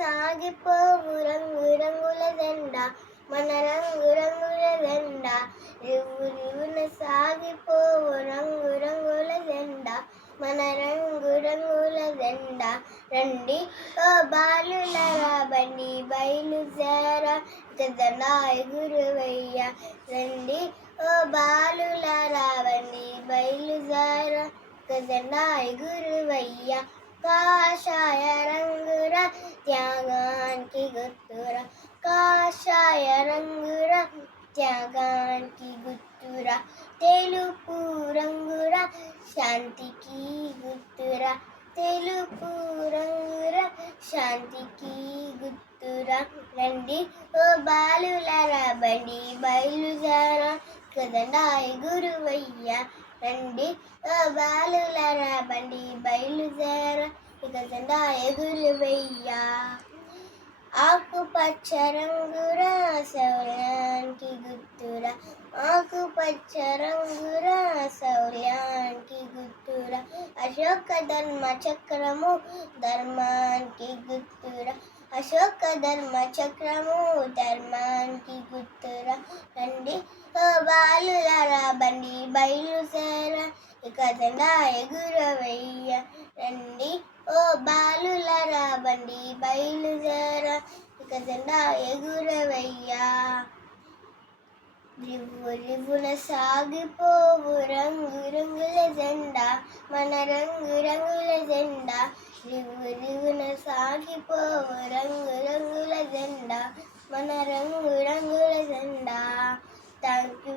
సాగిపోవు రంగు రంగుల జెండా మన రంగు రంగుల జెండా రివ్వు రివ్వున సాగిపోవు రంగు రంగుల జెండా మన రంగు రంగుల జెండా రండి ఓ బాలులరా బండి బయలుదేరా జెండా ఎగురవయ్య రండి ఓ బాలులరా బండి బయలుదేరా జెండా ఎగురవయ్య కాషాయ రంగురా త్యాగానికి గుర్తురా కాషాయ రంగురా త్యాగానికి గుర్తురా తెలుపు రంగురా శాంతికి గుర్తురా తెలుపు రంగురా శాంతికి గుర్తురా రండి ఓ బాలులరా బండి బయలుదేరా కదండా ఎగురువయ్య రండి ఓ బాలులరా బండి బయలుదేరా కదండా ఎగురువయ్య ఆకుపచ్చ రంగురా శౌర్యానికి గుర్తురా ఆకుపచ్చ రంగురా శౌర్యానికి గుర్తురా అశోక ధర్మ చక్రము ధర్మానికి గుర్తురా అశోక ధర్మ చక్రము ధర్మానికి గుర్తురా రండి ఓ బాలులరా బండి బయలుదేరా ఇక జెండా ఎగురవయ్య రండి ఓ బాలులరా బండి బయలుదేరా ఇక జెండా ఎగురవయ్యా రివ్వు రివ్వున సాగిపోవు రంగు రంగుల జెండా మన రంగు రంగుల జెండా రివ్వు రివ్వున సాగిపోవు రంగు రంగుల జెండా మన రంగు రంగుల జెండా థ్యాంక్ యూ.